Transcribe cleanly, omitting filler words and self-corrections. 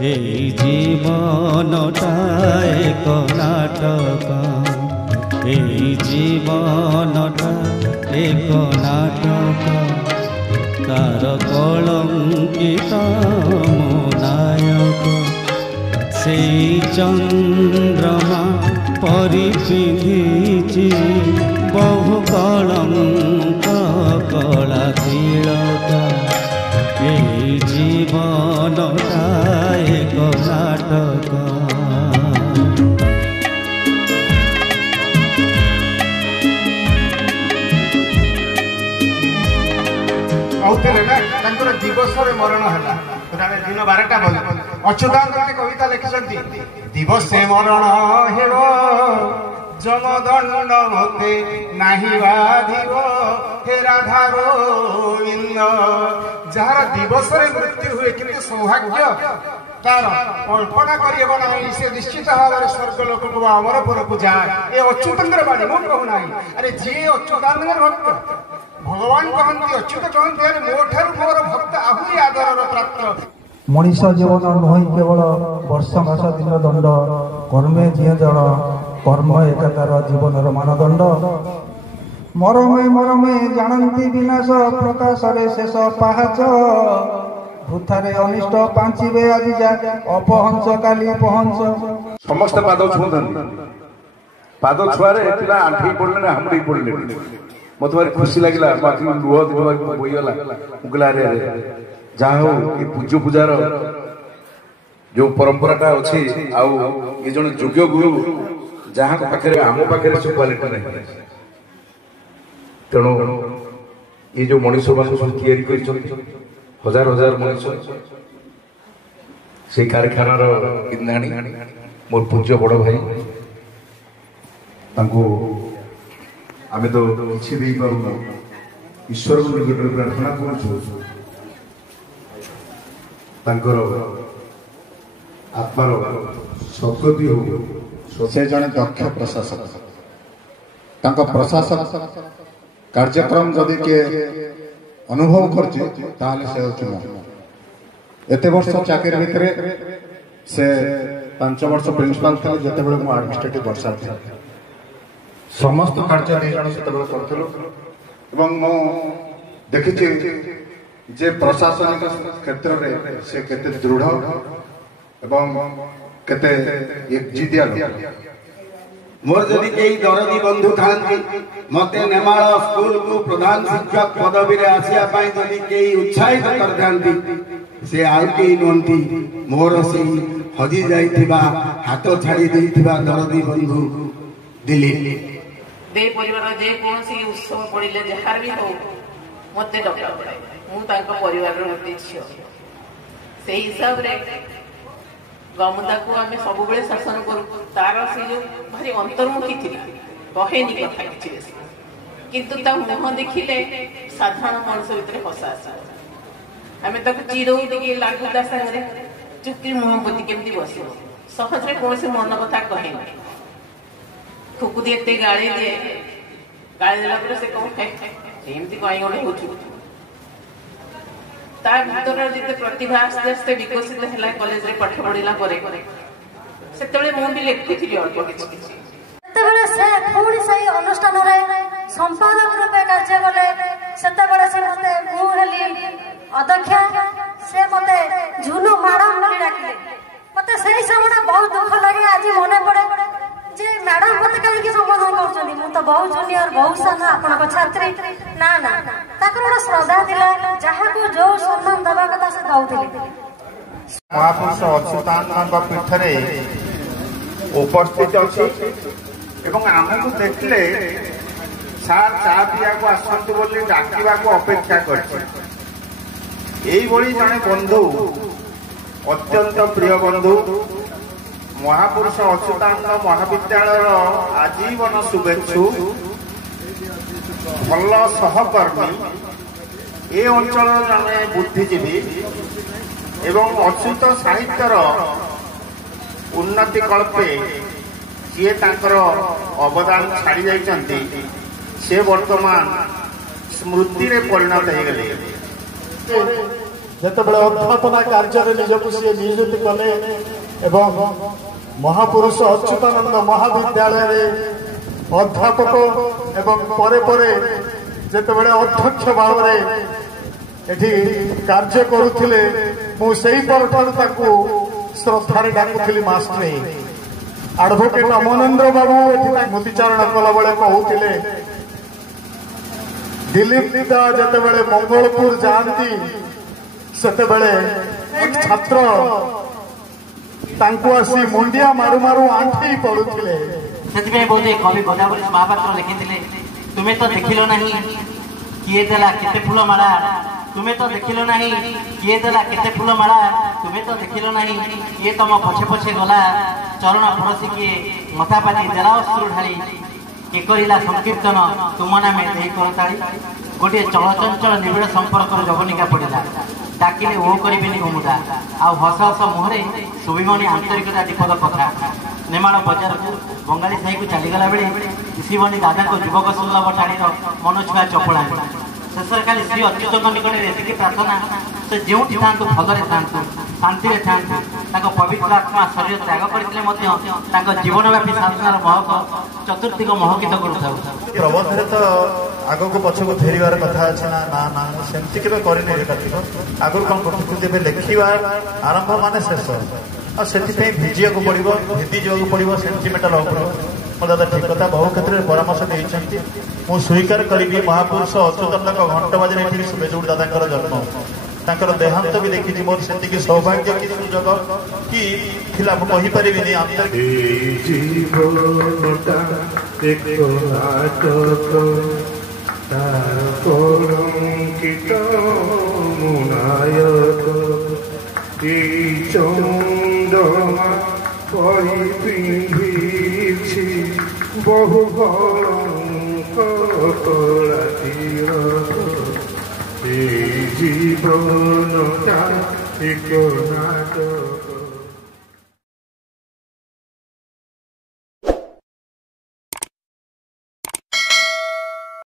এই জীবনটা এক নাটক, এই জীবনটা এক নাটক, তার কলঙ্কিত নায়ক সেই চন্দ্রমা পরি পিঁধিছি বহু কলঙ্ক কলা তিলক। এই জীবনটা এক নাটক। दिवस मरण है दिन 12टा बजे अच्युतानंद गोटे कविता लिखिं दिवसे मरण हेब जमदंड मते नाही बाधिब हे राधा गोविंद। जार दिवस मृत्यु हुए कि सौभाग्य तार कल्पना करना से निश्चित भाव में स्वर्गलोक को अमरपुर को जाए। ये अच्युतंद्र बाणी मु कहूना। अरे जी अच्युतानंद भक्त भगवान कहती अच्युत कहती अरे मोठार मोर भक्त आहरी आदर प्राप्त। मनीष जीवन नुह केवल वर्ष मास दिन दंड कर्मे जी जड़ कर्म एकाकार जीवन मानदंड। मरमे मरमे जानती विनाश प्रकाश शेष पाहाच भूथारे अनिष्ट पांचिबे आज जा अपहंस काली पहंस। समस्त पाद छुंदन पाद छुआरे पिला आंठी पड़ले ना हमड़ी पड़ले मत भारी खुशी लगिला बाकी लुह दिखा बोईगला मुगला रे जा हो ये पूज्य पूजार जो परंपराटा अच्छी आउ ये जन योग्य गुरु जहाँ पाखे आम पाखे से क्वालिटी नहीं तेणु ये जो मनीष या हजार हजार मनीष से कारखानार इंधाणी मोर पूज्य बड़ भाई आमे तो किसी दे पारुना ईश्वर को निकट प्रार्थना करूँ आत्मार सद्गति हो। से जने दक्ष प्रशासक प्रशासक कार्यक्रम जदि के अनुभव कर एते वर्ष चाकरी भितर से 5 वर्ष प्रिंसिपाल थे जिते बड़े मु एडमिनिस्ट्रेटिव वर्षा थी समस्त कार्य दुई जन से मु देखी जे प्रशासनिक क्षेत्र में से केते दृढ़ एवं केते एकजिदिया। मोर जदि कई दरदी बंधु थांती मते नेमाल स्कूल को प्रधान शिक्षक पदवी रे आसिया पाई जदि कई उत्साहित कर थांती से आउ कई नंती मोर से हजी जाइथिबा हाथ छाड़ी देइथिबा दरदी बंधु दिलीप दे परिवार जे कोनसी उत्सव पड़िले जहार भी हो मते डका पड़ाई मु तांको परिवार गोटे झील से हिसाब रे गमुदा को आम सब बेले शासन करूँ तार से जो भारी अंतर्मुखी थी कहेनी कथा कि किंतु मुह देखिले साधारण मनुष्य भितर हसा आस आम चिड़ौ टे लागू ता सागर चुपी मुह पोती केमती बस सहज कौन मन कथा कहे खुकुदी एत गाड़ी दिए गाड़ी देला से कौन एमती कहीं गोटे हो भर जिते प्रतिभा आस्ते आस्ते विकसित है कॉलेज रे पाठ पढ़िला से मुझे लिखुली अल्प किसी से पुणी से अनुष्ठान संपादक रूपे कार्य कले से मत मुझे अध्यक्षा से मत झुनु मैडम बोली डाकिले मत से समय बहुत दुख लगे आज मन पड़े जे मैडम मत कहीं संबोधन कर तो बहुत जूनियर बहुत सान आपण छात्री ना ना गोटे श्रद्धा दिला जहाँ को जो सम्मान दवा कथा से दौले। महापुरुष अच्युतानंद पीठ उपस्थित अच्छी आमको देखले सार चा पिया को आसतु बोली डाकवा को अपेक्षा कर जड़े बंधु अत्यंत प्रिय बंधु महापुरुष अच्युतानंद महाविद्यालय आजीवन शुभेच्छु भल सहकर्मी ए अंचल जड़े बुद्धिजीवी एवं अच्युत साहित्यर उन्नति कल्पे जी अवदान छाड़ी जाइछन्ति से वर्तमान स्मृति रे परिणत हो गले। ଯେତେବେଳେ ଅଧ୍ୟାପନା କାର୍ଯ୍ୟରେ ନିଜକୁ ସିଏ ନିଯୁକ୍ତି କଲେ ଏବଂ ମହାପୁରୁଷ ଅଚ୍ୟୁତାନନ୍ଦ ମହାବିଦ୍ୟାଳୟରେ ଅଧ୍ୟାପକ ଏବଂ ପରେ ପରେ ଯେତେବେଳେ ଅଧ୍ୟକ୍ଷ ଭାବରେ ଏଠି କାର୍ଯ୍ୟ କରୁଥିଲେ ମୁଁ ସେହି ପରଠାରୁ ତାଙ୍କୁ ଶ୍ରଦ୍ଧାରେ ଡାକୁଥିଲି ମାଷ୍ଟ୍ରେ। ଆଡଭୋକେଟ ଅମନେନ୍ଦ୍ର ବାବୁ ଏଠି ସ୍ମୃତିଚାରଣ କଲାବେଳେ କହୁଥିଲେ ଦିଲ୍ଲୀପ ଦା ଯେତେବେଳେ ମଙ୍ଗଳପୁର ଯାଆନ୍ତି ସେତେବେଳେ ଛାତ୍ର ତାଙ୍କୁ ଆସି ମୁଣ୍ଡିଆ ମାରୁ ମାରୁ ଆଣ୍ଠେଇ ପଡୁଥିଲେ। ସେଥିପାଇଁ ବୋଧେ କବି ଗୋଦାବରୀ ମହାପାତ୍ର ଲେଖିଥିଲେ ତୁମେ ତ ଦେଖିଲ ନାହିଁ କିଏ ଦେଲା କେତେ ଫୁଲମାଳା, ତୁମେ ତ ଦେଖିଲ ନାହିଁ କିଏ ଦେଲା କେତେ ଫୁଲମାଳା, ତୁମେ ତ ଦେଖିଲ ନାହିଁ କିଏ ତମ ପଛେ ପଛେ ଗଲା, ଚରଣ ପଡ଼ୋଶୀ କିଏ ମଥା ପାତି ଦେଲା ଅଶ୍ରୁ ଢାଳି, କିଏ କରିଲା ସଂକୀର୍ତ୍ତନ ତୁମ ନାମେ ଦେଇ କରତାଳି। ଗୋଟିଏ ଚଳଚଞ୍ଚଳ ନିବିଡ଼ ସମ୍ପର୍କର ଯବନିକା ପଡ଼ିଲା, ଡାକିଲେ ଓ କରିବେନି ଗୁମୁଦା, ଆଉ ହସ ହସ ମୁହଁରେ ଶୁଭିବନି ଆନ୍ତରିକତା ବିପଦ କଥା। ନେମାଳ ବଜାରକୁ ବଙ୍ଗାଳୀ ସାହିକୁ ଚାଲିଗଲା ବେଳେ ଦିଶିବନି ଦାଦାଙ୍କ ଯୁବକ ସୁଲଭ ଟାଣିର ମନଛୁଆ ଚପଳାଣି। ଶେଷରେ ଖାଲି ଶ୍ରୀ ଅଚ୍ୟୁତଙ୍କ ନିକଟରେ ଏତିକି ପ୍ରାର୍ଥନା, ସେ ଯେଉଁଠି ଥାଆନ୍ତୁ ଭଲରେ ଥାଆନ୍ତୁ, ଶାନ୍ତିରେ ଥାଆନ୍ତୁ। ତାଙ୍କ ପବିତ୍ର ଆତ୍ମା ଶରୀର ତ୍ୟାଗ କରିଥିଲେ ମଧ୍ୟ ତାଙ୍କ ଜୀବନବ୍ୟାପୀ ସାଧନାର ମହକ ଚତୁର୍ଦିଗ ମହକିତ କରୁଥାଉ। ପ୍ରବନ୍ଧରେ ତ ଆଗକୁ ପଛକୁ ଫେରିବାର କଥା ଅଛି ନା? ନା ନା ମୁଁ ସେମିତି କେବେ କରିନି ଏକାଧିକ। ଆଗରୁ କ'ଣ କରୁଥିଲି ଏବେ ଲେଖିବା ଆରମ୍ଭ ମାନେ ଶେଷ, ଆଉ ସେଥିପାଇଁ ଭିଜିବାକୁ ପଡ଼ିବ, ଭିଦି ଯିବାକୁ ପଡ଼ିବ, ସେଣ୍ଟିମେଣ୍ଟାଲ ହବାକୁ ପଡ଼ିବ। ମୋ ଦାଦା ଠିକ କଥା ବହୁ କ୍ଷେତ୍ରରେ ପରାମର୍ଶ ଦେଇଛନ୍ତି, ମୁଁ ସ୍ୱୀକାର କରିବି। ମହାପୁରୁଷ ଅଚ୍ୟୁତାନନ୍ଦଙ୍କ ଘଣ୍ଟ ବାଜିରେ ଏଠି ସୁବେଜୁଡ଼ ଦାଦାଙ୍କର ଜନ୍ମ, ତାଙ୍କର ଦେହାନ୍ତ ବି ଦେଖିଛି। ମୋର ସେତିକି ସୌଭାଗ୍ୟ କି ସୁଯୋଗ କି ଥିଲା ମୁଁ କହିପାରିବିନି। চন্দ্রমা পরি পিঁধিছি বহু কলাতির এই জীবনটা এক নাটক।